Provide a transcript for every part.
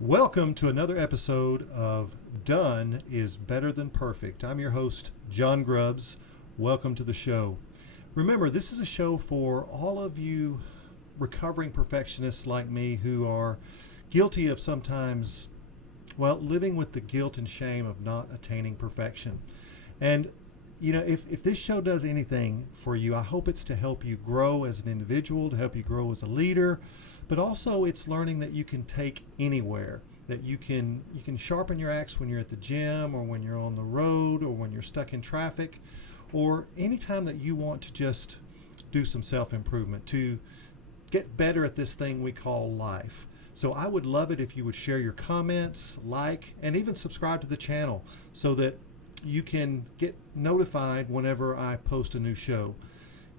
Welcome to another episode of Done is Better Than Perfect. I'm your host, John Grubbs. Welcome to the show. Remember, this is a show for all of you recovering perfectionists like me who are guilty of sometimes, living with the guilt and shame of not attaining perfection. And, if this show does anything for you, I hope it's to help you grow as an individual, to help you grow as a leader, but also it's learning that you can take anywhere, that you can sharpen your axe when you're at the gym or when you're on the road or when you're stuck in traffic or anytime that you want to just do some self-improvement, to get better at this thing we call life. So I would love it if you would share your comments, like, and even subscribe to the channel so that you can get notified whenever I post a new show.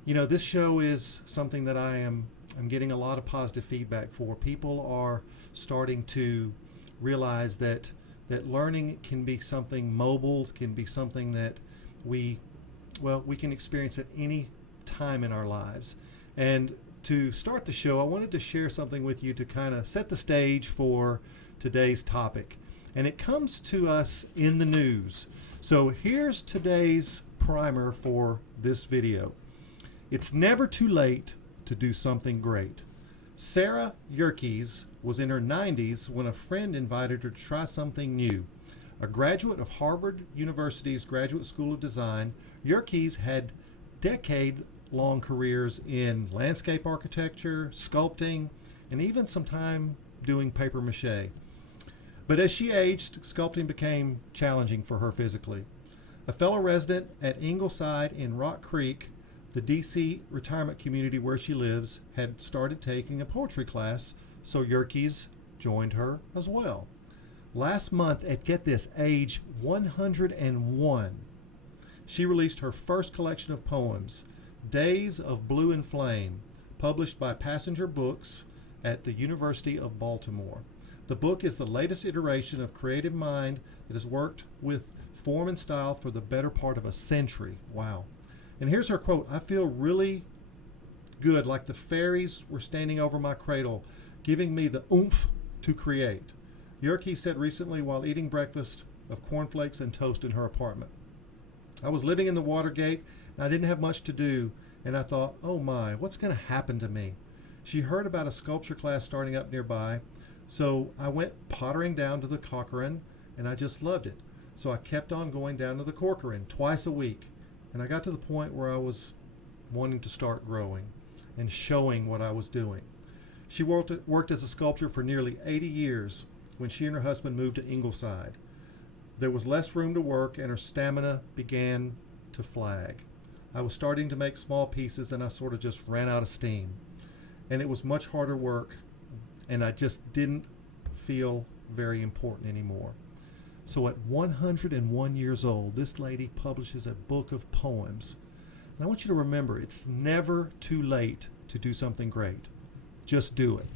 This show is something that I'm getting a lot of positive feedback for. People are starting to realize that learning can be something mobile, can be something that we can experience at any time in our lives. And to start the show, I wanted to share something with you to kind of set the stage for today's topic. And it comes to us in the news. So here's today's primer for this video. It's never too late to do something great. Sarah Yerkes was in her 90s when a friend invited her to try something new. A graduate of Harvard University's Graduate School of Design, Yerkes had decade-long careers in landscape architecture, sculpting, and even some time doing paper mache. But as she aged, sculpting became challenging for her physically. A fellow resident at Ingleside in Rock Creek, the DC retirement community where she lives, had started taking a poetry class, so Yerkes joined her as well. Last month, at get this, age 101, she released her first collection of poems, Days of Blue and Flame, published by Passenger Books at the University of Baltimore. The book is the latest iteration of Creative Mind that has worked with form and style for the better part of a century. Wow. And here's her quote: "I feel really good, like the fairies were standing over my cradle, giving me the oomph to create." Yerkes said recently while eating breakfast of cornflakes and toast in her apartment. "I was living in the Watergate, and I didn't have much to do, and I thought, oh my, what's going to happen to me?" She heard about a sculpture class starting up nearby, so I went pottering down to the Corcoran, and I just loved it. So I kept on going down to the Corcoran twice a week, and I got to the point where I was wanting to start growing and showing what I was doing. She worked as a sculptor for nearly 80 years when she and her husband moved to Ingleside. There was less room to work, and her stamina began to flag. I was starting to make small pieces, and I sort of just ran out of steam. And it was much harder work, and I just didn't feel very important anymore. So at 101 years old, this lady publishes a book of poems. And I want you to remember, it's never too late to do something great. Just do it.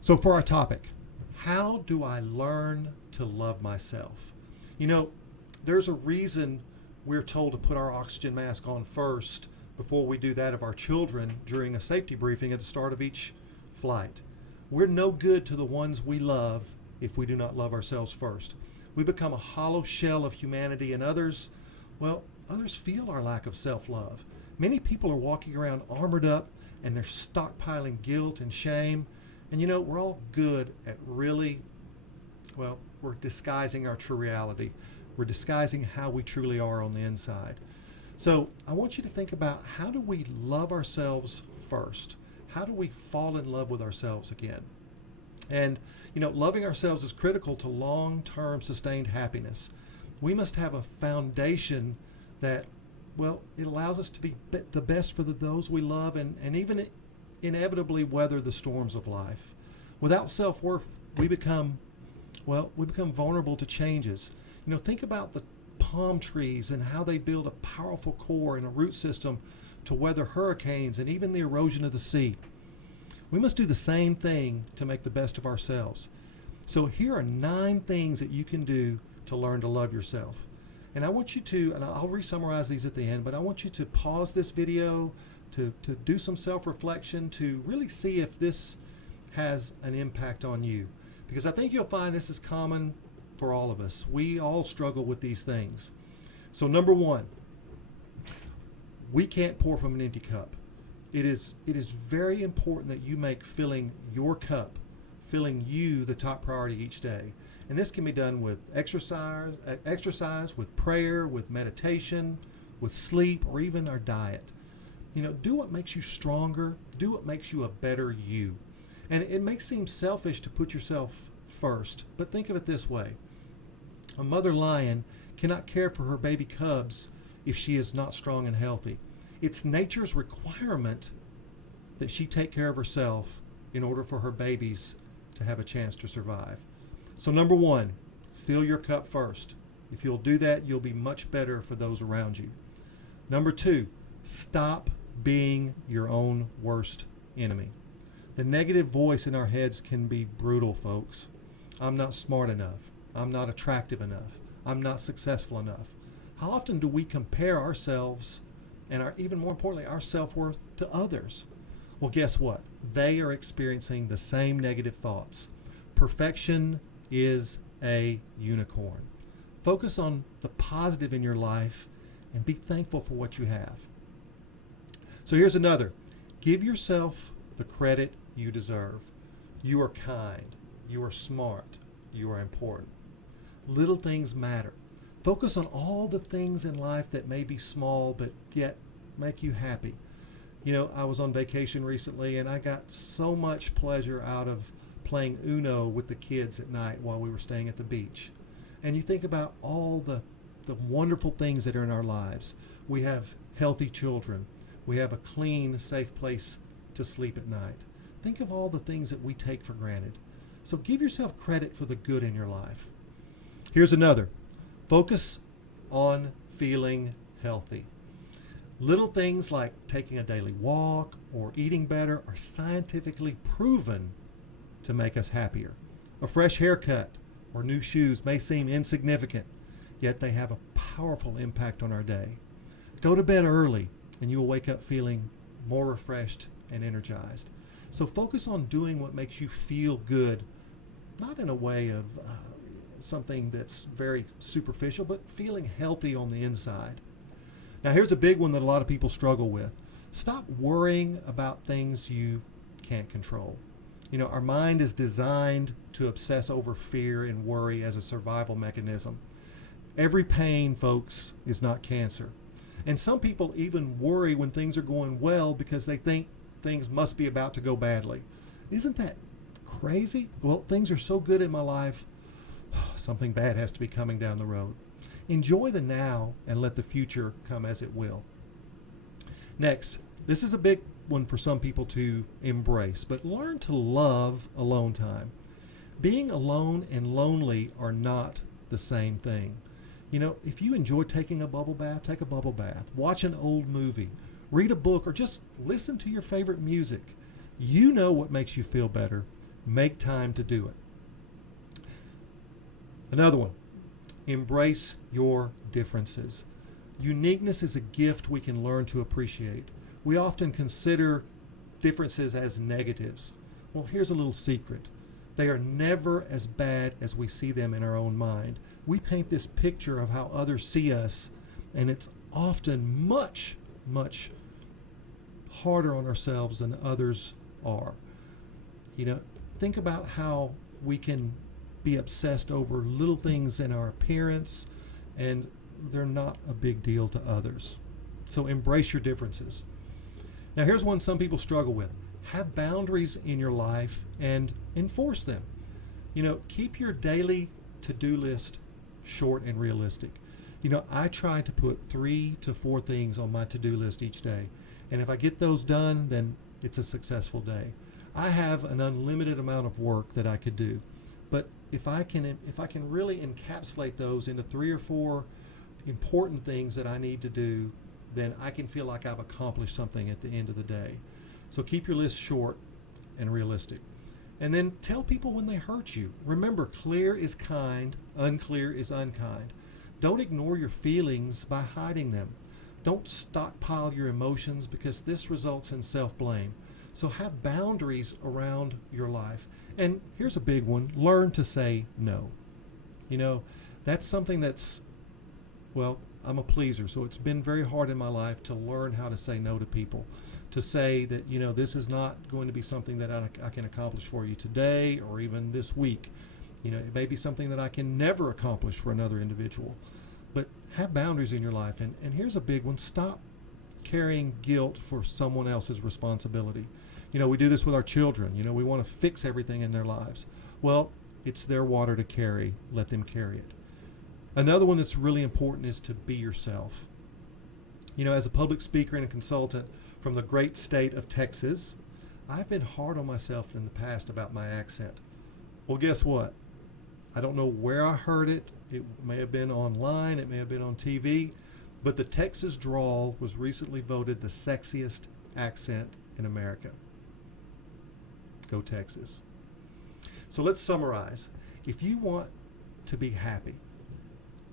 So for our topic, how do I learn to love myself? There's a reason we're told to put our oxygen mask on first before we do that of our children during a safety briefing at the start of each flight. We're no good to the ones we love if we do not love ourselves first. We become a hollow shell of humanity, and others feel our lack of self-love. Many people are walking around armored up, and they're stockpiling guilt and shame. And we're all good at we're disguising our true reality. We're disguising how we truly are on the inside. So I want you to think about, how do we love ourselves first? How do we fall in love with ourselves again? And, loving ourselves is critical to long-term sustained happiness. We must have a foundation that, it allows us to be the best for those we love and even inevitably weather the storms of life. Without self-worth, we become vulnerable to changes. Think about the palm trees and how they build a powerful core and a root system to weather hurricanes and even the erosion of the sea. We must do the same thing to make the best of ourselves. So here are 9 things that you can do to learn to love yourself. And I want you to, and I'll re-summarize these at the end, but I want you to pause this video, to do some self-reflection, to really see if this has an impact on you. Because I think you'll find this is common for all of us. We all struggle with these things. So number one, we can't pour from an empty cup. It is very important that you make filling your cup, filling you, the top priority each day. And this can be done with exercise, with prayer, with meditation, with sleep, or even our diet. Do what makes you stronger. Do what makes you a better you. And it may seem selfish to put yourself first, but think of it this way. A mother lion cannot care for her baby cubs if she is not strong and healthy. It's nature's requirement that she take care of herself in order for her babies to have a chance to survive. So number one, fill your cup first. If you'll do that, you'll be much better for those around you. Number two, stop being your own worst enemy. The negative voice in our heads can be brutal, folks. I'm not smart enough. I'm not attractive enough. I'm not successful enough. How often do we compare ourselves and even more importantly, our self-worth to others? Well, guess what? They are experiencing the same negative thoughts. Perfection is a unicorn. Focus on the positive in your life and be thankful for what you have. So here's another. Give yourself the credit you deserve. You are kind. You are smart. You are important. Little things matter. Focus on all the things in life that may be small but yet make you happy. I was on vacation recently and I got so much pleasure out of playing Uno with the kids at night while we were staying at the beach. And you think about all the wonderful things that are in our lives. We have healthy children. We have a clean, safe place to sleep at night. Think of all the things that we take for granted. So give yourself credit for the good in your life. Here's another. Focus on feeling healthy. Little things like taking a daily walk or eating better are scientifically proven to make us happier. A fresh haircut or new shoes may seem insignificant, yet they have a powerful impact on our day. Go to bed early and you will wake up feeling more refreshed and energized. So focus on doing what makes you feel good, not in a way of something that's very superficial, but feeling healthy on the inside. Now here's a big one that a lot of people struggle with. Stop worrying about things you can't control. Our mind is designed to obsess over fear and worry as a survival mechanism. Every pain, folks, is not cancer. And some people even worry when things are going well because they think things must be about to go badly. Isn't that crazy? Well, things are so good in my life, something bad has to be coming down the road. Enjoy the now and let the future come as it will. Next, this is a big one for some people to embrace, but learn to love alone time. Being alone and lonely are not the same thing. If you enjoy taking a bubble bath, take a bubble bath. Watch an old movie, read a book, or just listen to your favorite music. You know what makes you feel better. Make time to do it. Another one, embrace your differences. Uniqueness is a gift we can learn to appreciate. We often consider differences as negatives. Well, here's a little secret. They are never as bad as we see them in our own mind. We paint this picture of how others see us, and it's often much, much harder on ourselves than others are. Think about how we can be obsessed over little things in our appearance, and they're not a big deal to others. So embrace your differences. Now here's one some people struggle with. Have boundaries in your life and enforce them. Keep your daily to-do list short and realistic. I try to put 3 to 4 things on my to-do list each day. And if I get those done, then it's a successful day. I have an unlimited amount of work that I could do. But if I can really encapsulate those into 3 or 4 important things that I need to do, then I can feel like I've accomplished something at the end of the day. So keep your list short and realistic. And then tell people when they hurt you. Remember, clear is kind, unclear is unkind. Don't ignore your feelings by hiding them. Don't stockpile your emotions because this results in self-blame. So have boundaries around your life. And here's a big one: learn to say no. You know, that's something that's, well, I'm a pleaser, so it's been very hard in my life to learn how to say no to people. To say that, this is not going to be something that I can accomplish for you today or even this week. It may be something that I can never accomplish for another individual. But have boundaries in your life. And here's a big one: stop carrying guilt for someone else's responsibility. We do this with our children. We want to fix everything in their lives. Well, it's their water to carry. Let them carry it. Another one that's really important is to be yourself. As a public speaker and a consultant from the great state of Texas, I've been hard on myself in the past about my accent. Well, guess what? I don't know where I heard it. It may have been online, it may have been on TV, but the Texas drawl was recently voted the sexiest accent in America. Go Texas. So let's summarize. If you want to be happy,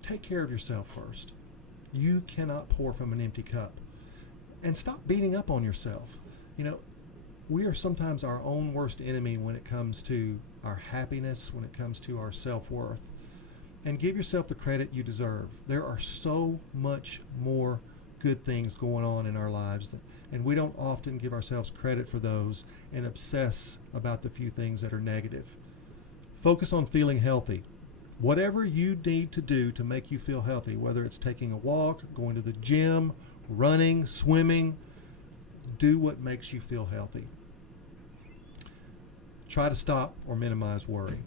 take care of yourself first. You cannot pour from an empty cup. And stop beating up on yourself. We are sometimes our own worst enemy when it comes to our happiness, when it comes to our self-worth. And give yourself the credit you deserve. There are so much more good things going on in our lives, and we don't often give ourselves credit for those and obsess about the few things that are negative. Focus on feeling healthy. Whatever you need to do to make you feel healthy, whether it's taking a walk, going to the gym, running, swimming, do what makes you feel healthy. Try to stop or minimize worry.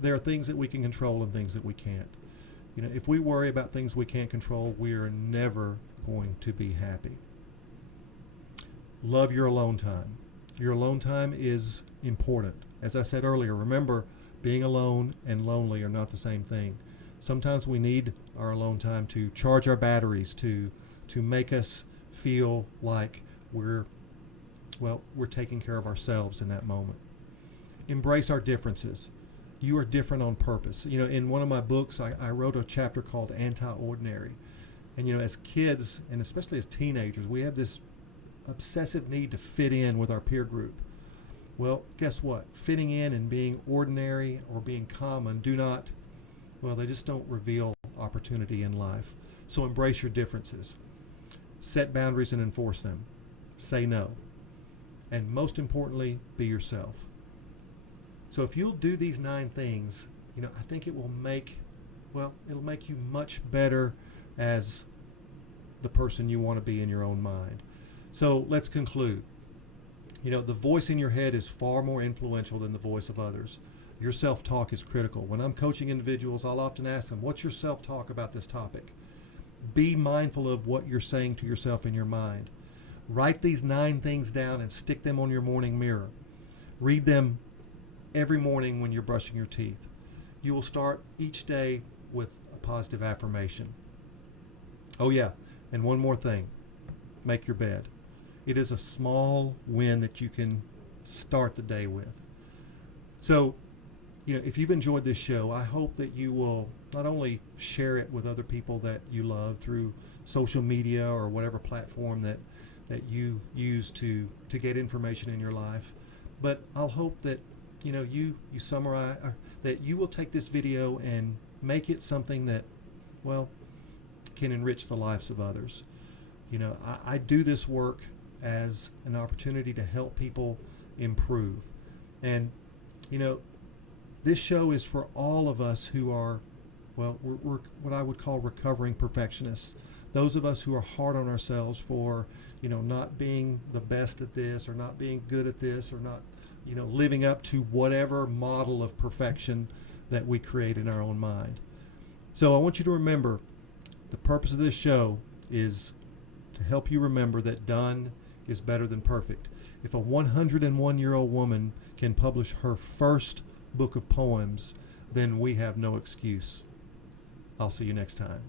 There are things that we can control and things that we can't. If we worry about things we can't control, we are never going to be happy. Love your alone time. Your alone time is important. As I said earlier, remember, being alone and lonely are not the same thing. Sometimes we need our alone time to charge our batteries, to make us feel like we're taking care of ourselves in that moment. Embrace our differences. You are different on purpose. In one of my books, I wrote a chapter called Anti-Ordinary. And, as kids, and especially as teenagers, we have this obsessive need to fit in with our peer group. Well, guess what? Fitting in and being ordinary or being common they just don't reveal opportunity in life. So embrace your differences. Set boundaries and enforce them. Say no. And most importantly, be yourself. So if you'll do these 9 things, I think it will it'll make you much better as the person you want to be in your own mind. So let's conclude. The voice in your head is far more influential than the voice of others. Your self-talk is critical. When I'm coaching individuals, I'll often ask them, what's your self-talk about this topic? Be mindful of what you're saying to yourself in your mind. Write these 9 things down and stick them on your morning mirror. Read them every morning when you're brushing your teeth. You will start each day with a positive affirmation. Oh yeah, and one more thing. Make your bed. It is a small win that you can start the day with. So, if you've enjoyed this show, I hope that you will not only share it with other people that you love through social media or whatever platform that you use to get information in your life, but I'll hope that you summarize, or that you will take this video and make it something that can enrich the lives of others. I do this work as an opportunity to help people improve, and this show is for all of us who are we're what I would call recovering perfectionists. Those of us who are hard on ourselves for not being the best at this, or not being good at this, or not living up to whatever model of perfection that we create in our own mind. So I want you to remember, the purpose of this show is to help you remember that done is better than perfect. If a 101-year-old woman can publish her first book of poems, then we have no excuse. I'll see you next time.